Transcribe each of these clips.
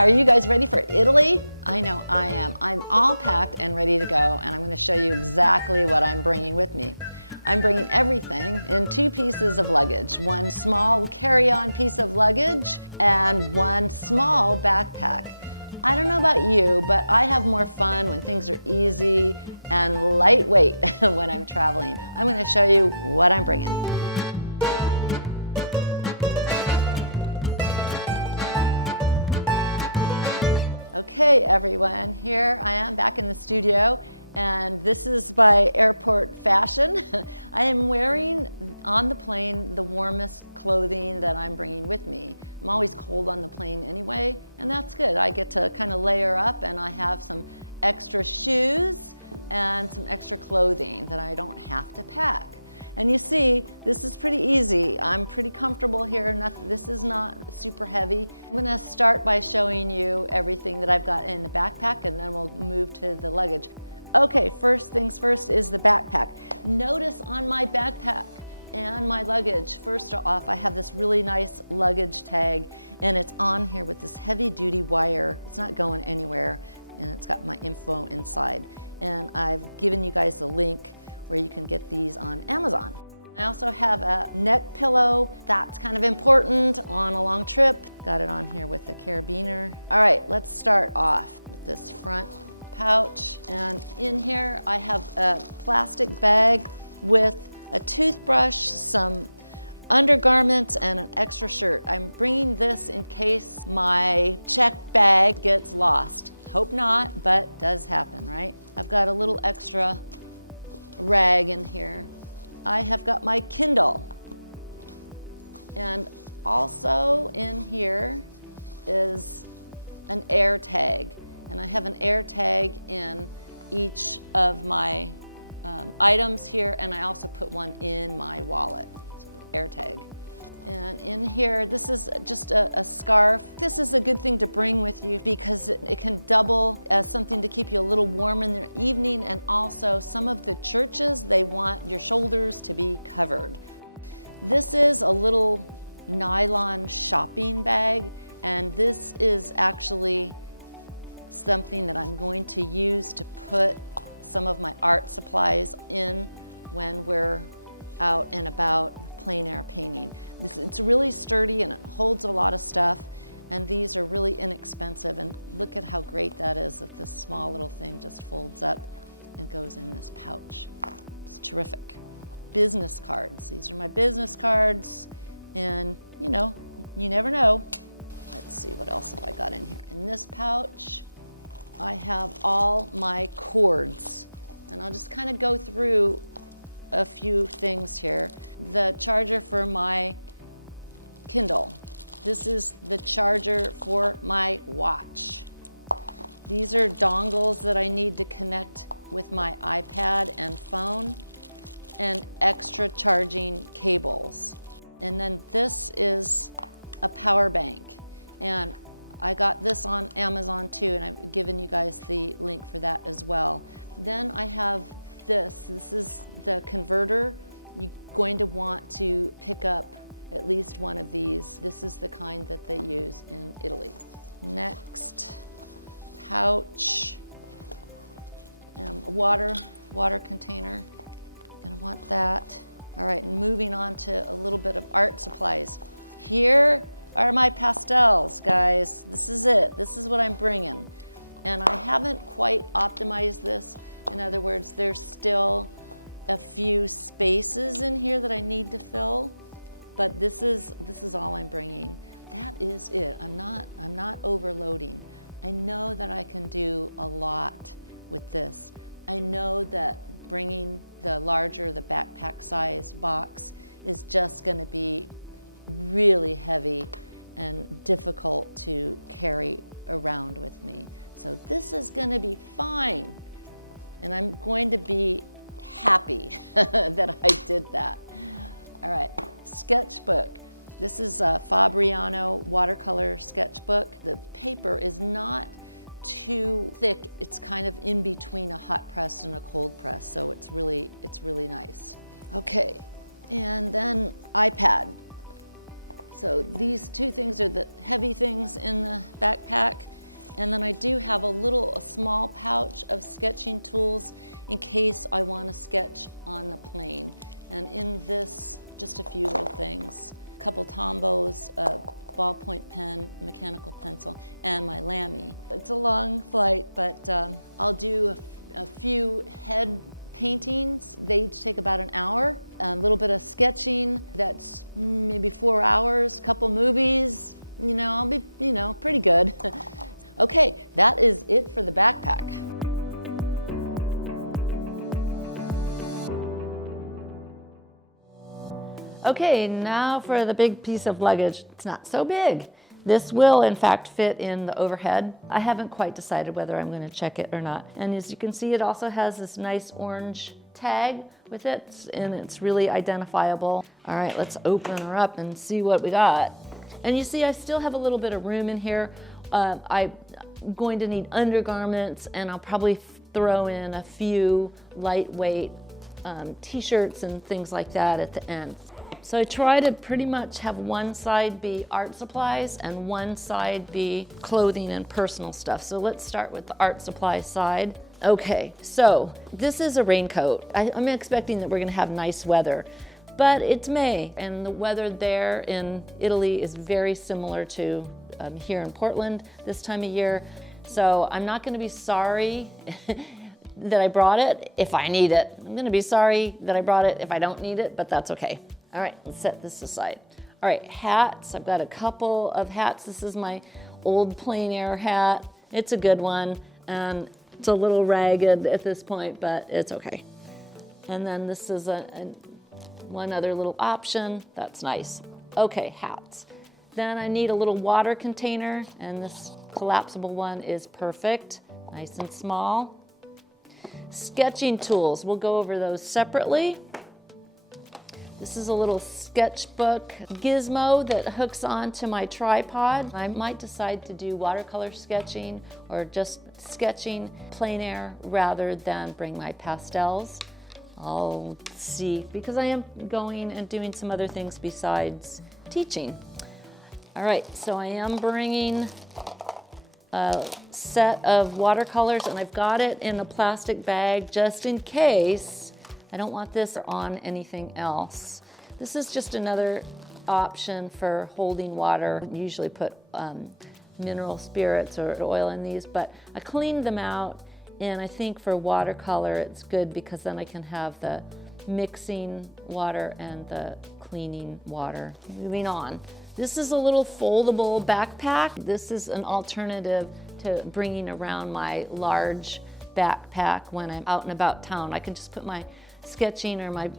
are you guys ready for Italy? I know I am. I'm all packed and ready to go, and I'm going to show you exactly what I'm bringing with me. I'm bringing everything in 2 pieces of luggage, one small carry-on piece of luggage and one small backpack. I don't know about you, but I have more fun when things are easy and lightweight when I'm traveling. I'm going to show you what I'm bringing. Okay, everyone, here I am back in the studio, and this is by airport fashion. I am wearing on the plane the warmest clothing that I'm bringing with me. I'm always cold on the plane anyway, and that's good. I get to kind of layer up, and I have some extra shoes and some extra clothing that I don't have to pack. And you see, this is pretty easy. I'm pretty comfortable here. This is not super heavy. I'm gonna start by showing you everything that I've got in the backpack, and then we'll move to the luggage. Okay, first things first is the backpack. Notice on my backpack and my luggage, first off, I have this really nice luggage tag, and it's on here with this heavy duty wire. It's not going anywhere, and it's got my info inside. And I've given you guys the link where you can get these on Amazon. I also have a neck pillow. That's kind of important on a long trip. Got it on here with a carabiner. All right, let's start off with this front pouch. And in here, I have a plastic bag with a toothbrush, some undergarments, and an extra shirt. I'm bringing this in case my check bag gets lost. Hope not, but does happen, right? I've got a little extra rag in here. I have got my Kindle, and also in here is an air tag, and I have an air tag in each of my items here, and I also put one in my wallet, so air tag. And in here, this is just a scarf. This is a good thing to bring with you because it can double as something to keep you a little warm in the evening, and also some of the churches, they want your shoulders to be covered. This is a little nylon shopping bag, and this is actually something that I'm going to use to put some of my art supplies in when we're out and about plein air painting. It's really sturdy and it holds a lot of stuff, and these are really inexpensive, and look at how great that is, that this small little thing just folds up and goes in this pouch. It's terrific. Business cards. These are my business cards, and you know, you never know. Let's see, what else have I got in here? In this pouch, I have all my cords, and I'll just kind of go through a few things here. The charger for my Kindle. This is the charger for my watch. These are dongles that I need to connect with my iPad and phone, and extra charging cables. And then this is a power bank, and I got this on Amazon too, and I've given you guys the link for that as well. Then I have this is the converter. You're going to want to pick up at least one of these. This is the kind that they use in Italy. Next, pouch, a water container. Gonna want that. All right, and moving on to a little bit of art supplies. Here are my pastels, guys. This is it. This is what I'm bringing. And I haven't quite optimized this. In other words, there's still a few spaces in here that I need to fill, but this is all I'm bringing. That is it. I'm not overloading. I know that I can do a lot with this. I know that bringing the backpack size box is just going to be really heavy and difficult to carry around with me. So this is going to be fine. And I'm going to be happy that I did that. All right, sketchbook. This is a Fabriano watercolor sketchbook. The paper is not too thick. It's kind of in between a hot press and a cold press, so it's really nice. Okay, and then iPad. So these two things are the heavy things in the backpack. And then I do have a small pouch of sketching tools in case I want to sketch on the plane. And in this, just a few little things. A couple Tombos, a ballpoint pen, mechanical pencil, and my Lamy. It's a long flight, but I'll do a few head paintings. They each take about an hour. A little bit of sketching, that's maybe 4 hours, couple movies. I'll be, pretty good. Okay, that is it for the backpack. Okay, now for the big piece of luggage. It's not so big. This will, in fact, fit in the overhead. I haven't quite decided whether I'm going to check it or not. And as you can see, it also has this nice orange tag with it, and it's really identifiable. All right, let's open her up and see what we got. And you see, I still have a little bit of room in here. I'm going to need undergarments, and I'll probably throw in a few lightweight t-shirts and things like that at the end. So I try to pretty much have one side be art supplies and one side be clothing and personal stuff. So let's start with the art supply side. Okay, so this is a raincoat. I'm expecting that we're gonna have nice weather, but it's May, and the weather there in Italy is very similar to here in Portland this time of year. So I'm not gonna be sorry that I brought it if I need it. I'm gonna be sorry that I brought it if I don't need it, but that's okay. All right, let's set this aside. All right, hats. I've got a couple of hats. This is my old plein air hat. It's a good one, and it's a little ragged at this point, but it's okay. And then this is one other little option. That's nice. Okay, hats. Then I need a little water container, and this collapsible one is perfect, nice and small. Sketching tools, we'll go over those separately. This is a little sketchbook gizmo that hooks onto my tripod. I might decide to do watercolor sketching or just sketching plein air rather than bring my pastels. I'll see, because I am going and doing some other things besides teaching. All right, so I am bringing a set of watercolors, and I've got it in a plastic bag just in case. I don't want this on anything else. This is just another option for holding water. I usually put mineral spirits or oil in these, but I cleaned them out, and I think for watercolor it's good because then I can have the mixing water and the cleaning water. Moving on. This is a little foldable backpack. This is an alternative to bringing around my large backpack when I'm out and about town. I can just put my sketching or my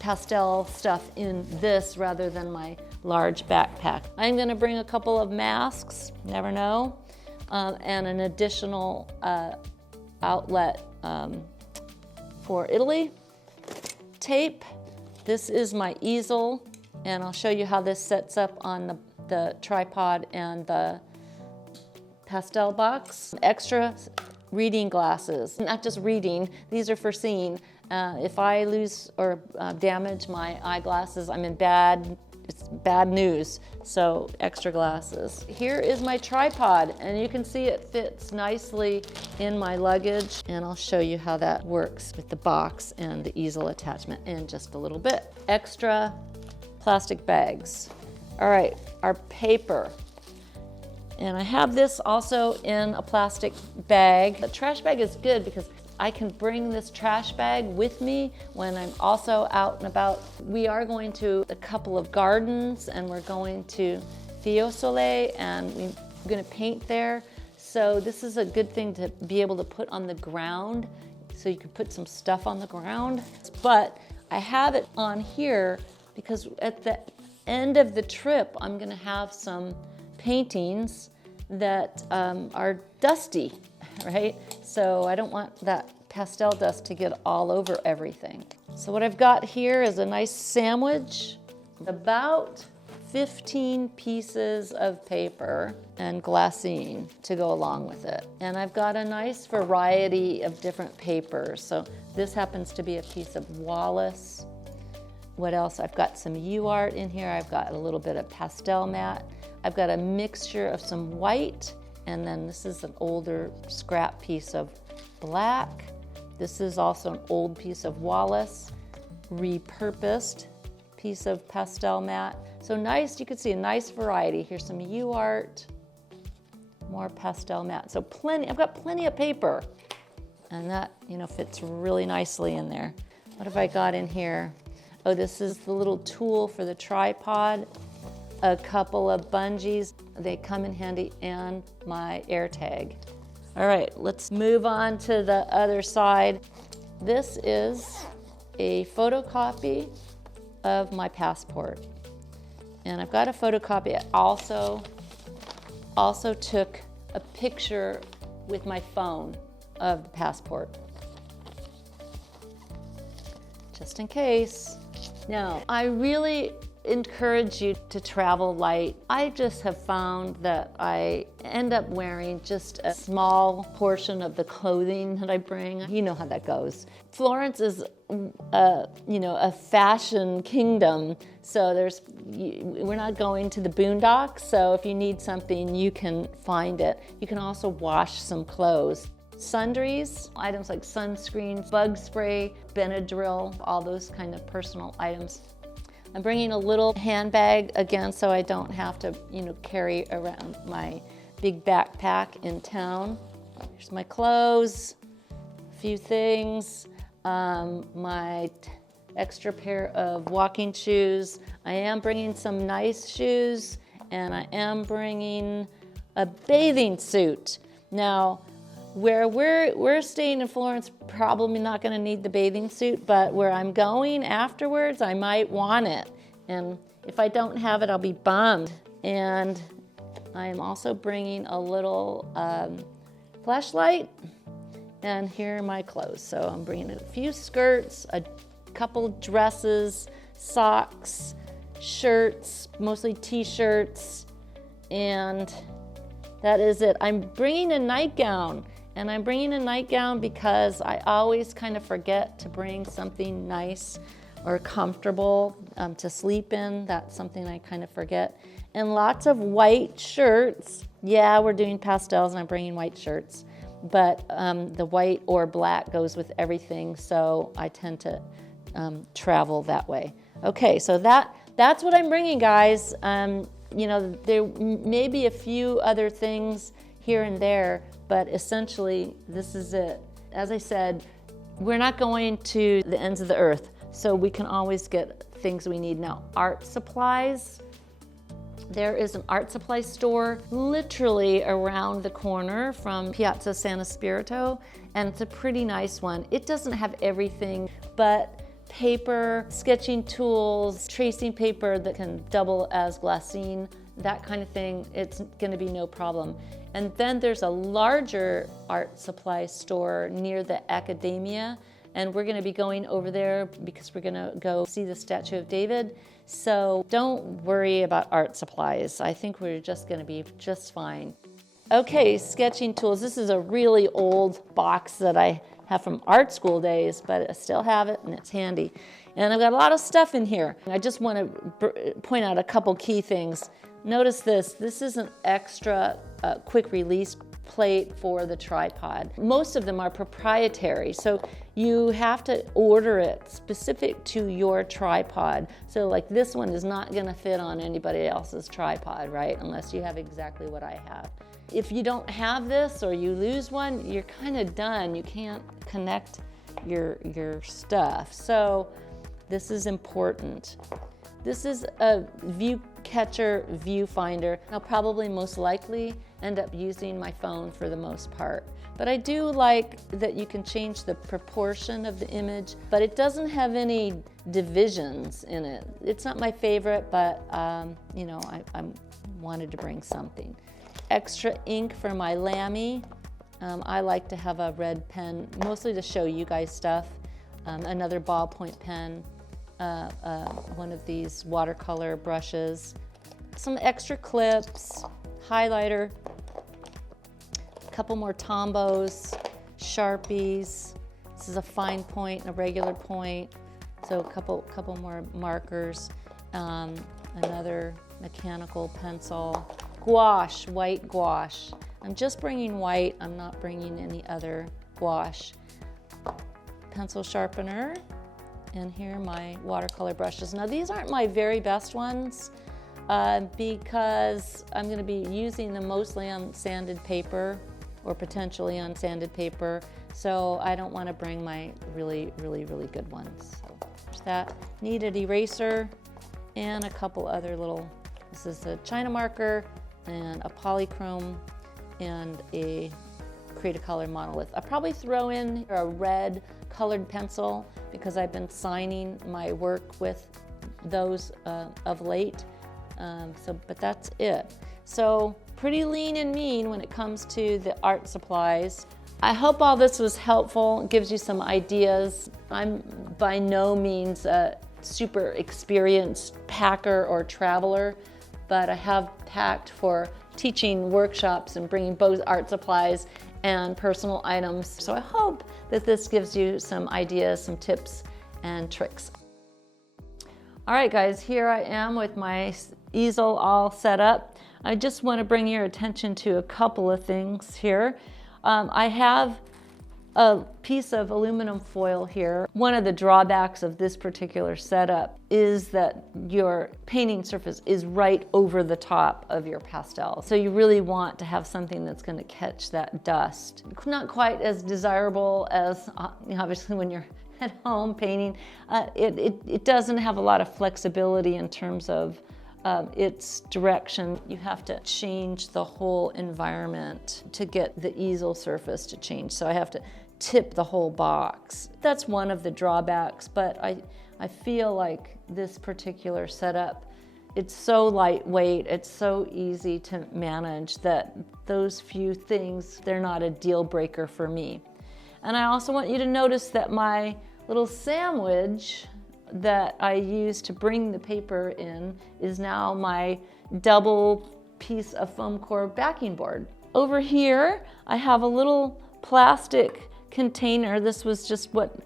pastel stuff in this rather than my large backpack. I'm gonna bring a couple of masks, never know, and an additional outlet for Italy. Tape. This is my easel, and I'll show you how this sets up on the tripod and the pastel box. Extra reading glasses, not just reading, these are for seeing. If I lose or damage my eyeglasses, I'm in it's bad news, so extra glasses. Here is my tripod, and you can see it fits nicely in my luggage, and I'll show you how that works with the box and the easel attachment in just a little bit. Extra plastic bags. All right, our paper. And I have this also in a plastic bag. The trash bag is good because I can bring this trash bag with me when I'm also out and about. We are going to a couple of gardens, and we're going to Fiesole, and we're going to paint there. So this is a good thing to be able to put on the ground, so you can put some stuff on the ground. But I have it on here because at the end of the trip, I'm going to have some paintings that are dusty, right? So I don't want that pastel dust to get all over everything. So what I've got here is a nice sandwich, about 15 pieces of paper and glassine to go along with it. And I've got a nice variety of different papers. So this happens to be a piece of Wallace What else? I've got some UArt in here. I've got a little bit of pastel matte. I've got a mixture of some white, and then this is an older scrap piece of black. This is also an old piece of Wallace, repurposed piece of pastel matte. So nice, you can see a nice variety. Here's some UArt, more pastel matte. So plenty, I've got plenty of paper, and that, you know, fits really nicely in there. What have I got in here? Oh, this is the little tool for the tripod, a couple of bungees. They come in handy, and my air tag. All right, let's move on to the other side. This is a photocopy of my passport. And I've got a photocopy. I also took a picture with my phone of the passport, just in case. Now, I really encourage you to travel light. I just have found that I end up wearing just a small portion of the clothing that I bring. You know how that goes. Florence is a fashion kingdom, so we're not going to the boondocks, so if you need something, you can find it. You can also wash some clothes. Sundries, items like sunscreen, bug spray, Benadryl, all those kind of personal items. I'm bringing a little handbag again, so I don't have to, carry around my big backpack in town. Here's my clothes, a few things, my extra pair of walking shoes. I am bringing some nice shoes, and I am bringing a bathing suit. Now, where we're staying in Florence, probably not going to need the bathing suit, but where I'm going afterwards, I might want it. And if I don't have it, I'll be bummed. And I'm also bringing a little flashlight, and here are my clothes. So I'm bringing a few skirts, a couple dresses, socks, shirts, mostly t-shirts, and that is it. I'm bringing a nightgown. And I'm bringing a nightgown because I always kind of forget to bring something nice or comfortable to sleep in. That's something I kind of forget. And lots of white shirts. Yeah, we're doing pastels and I'm bringing white shirts. But the white or black goes with everything, so I tend to travel that way. Okay, so that's what I'm bringing, guys. There may be a few other things here and there, but essentially, this is it. As I said, we're not going to the ends of the earth, so we can always get things we need. Now, art supplies. There is an art supply store literally around the corner from Piazza Santo Spirito, and it's a pretty nice one. It doesn't have everything, but paper, sketching tools, tracing paper that can double as glassine, that kind of thing, it's gonna be no problem. And then there's a larger art supply store near the Academia, and we're gonna be going over there because we're gonna go see the Statue of David. So don't worry about art supplies. I think we're just gonna be just fine. Okay, sketching tools. This is a really old box that I have from art school days, but I still have it and it's handy. And I've got a lot of stuff in here. I just want to point out a couple key things. Notice this. This is an extra quick release plate for the tripod. Most of them are proprietary, so you have to order it specific to your tripod. So like this one is not going to fit on anybody else's tripod, right? Unless you have exactly what I have. If you don't have this or you lose one, you're kind of done. You can't connect your stuff. So this is important. This is a view catcher viewfinder. I'll probably most likely end up using my phone for the most part. But I do like that you can change the proportion of the image, but it doesn't have any divisions in it. It's not my favorite, but I wanted to bring something. Extra ink for my Lamy. I like to have a red pen, mostly to show you guys stuff. Another ballpoint pen. One of these watercolor brushes, some extra clips, highlighter, a couple more Tombos, Sharpies. This is a fine point and a regular point, So a couple more markers, another mechanical pencil, gouache, white gouache. I'm just bringing white, I'm not bringing any other gouache. Pencil sharpener, and here are my watercolor brushes. Now these aren't my very best ones because I'm going to be using them mostly on sanded paper or potentially on sanded paper, so I don't want to bring my really good ones. So there's that. Kneaded eraser and a couple other little, this is a China marker and a polychrome and a Create a Color monolith. I'll probably throw in a red colored pencil because I've been signing my work with those of late. But that's it. So pretty lean and mean when it comes to the art supplies. I hope all this was helpful, gives you some ideas. I'm by no means a super experienced packer or traveler, but I have packed for teaching workshops and bringing both art supplies and personal items. So I hope that this gives you some ideas, some tips and tricks. All right guys, here I am with my easel all set up. I just want to bring your attention to a couple of things here. I have a piece of aluminum foil here. One of the drawbacks of this particular setup is that your painting surface is right over the top of your pastel. So you really want to have something that's going to catch that dust. Not quite as desirable as obviously when you're at home painting. It doesn't have a lot of flexibility in terms of its direction. You have to change the whole environment to get the easel surface to change. So I have to tip the whole box. That's one of the drawbacks, but I feel like this particular setup, it's so lightweight, it's so easy to manage that those few things, they're not a deal breaker for me. And I also want you to notice that my little sandwich that I use to bring the paper in is now my double piece of foam core backing board. Over here, I have a little plastic container. This was just what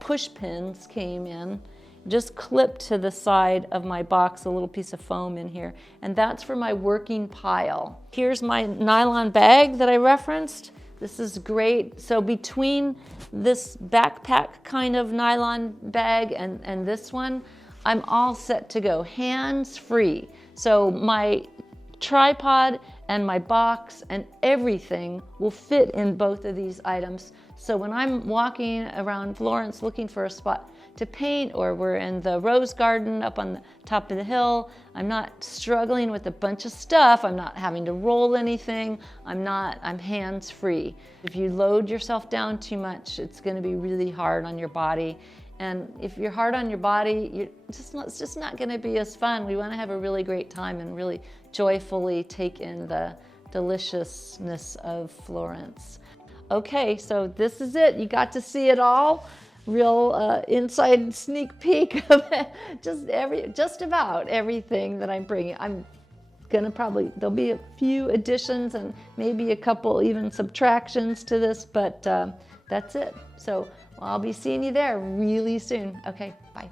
push pins came in, just clipped to the side of my box, a little piece of foam in here, and that's for my working pile. Here's my nylon bag that I referenced. This is great. So between this backpack kind of nylon bag and this one, I'm all set to go, hands-free. So my tripod and my box and everything will fit in both of these items. So when I'm walking around Florence looking for a spot to paint, or we're in the rose garden up on the top of the hill, I'm not struggling with a bunch of stuff. I'm not having to roll anything. I'm hands-free. If you load yourself down too much, it's gonna be really hard on your body. And if you're hard on your body, it's just not gonna be as fun. We wanna have a really great time and really joyfully take in the deliciousness of Florence. Okay, so this is it. You got to see it all. Real inside sneak peek of just about everything that I'm bringing. I'm gonna there'll be a few additions and maybe a couple even subtractions to this, but that's it. So I'll be seeing you there really soon. Okay, bye.